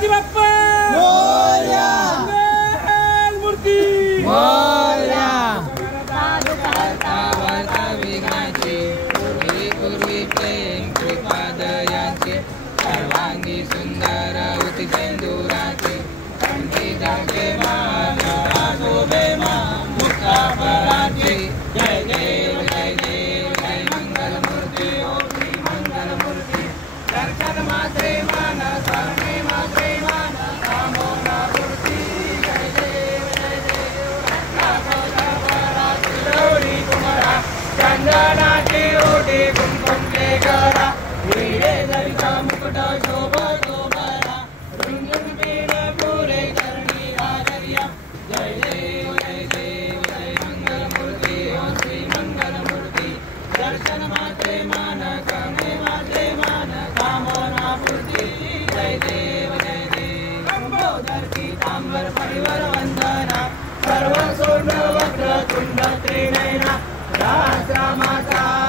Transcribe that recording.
गणपती बाप्पा मोरया मूर्ती मोरया विघ्नाची पूर्वी प्रेम कृपादयाची सर्वांगी सुंदर होती सिंदुराची कंठी जागे मान शोभे मान मुक्ता फळाची जय देव जय देव जय मंगल मूर्ती ओ श्री मंगल मूर्ती दर्शन मात्रे मान सामने मात्रे मान कामोना मूर्ती जय देव गौरी कुमारा चंदनाची ओटी कुंकुमचे गरा हिरे दरिका मुकुट शोभा शोभरा रुंजन पेड पुरे करणी राजरिया जय देव जय मंगल मूर्ती ओ श्री मंगल मूर्ती दर्शन मात्रे मान कामे मात्रे मान कामोना मूर्ती जय देव लंबोदर पीतांबर परिवर वंदना सर्व सोड वक्र तुंड त्रिनयना रास रामाचा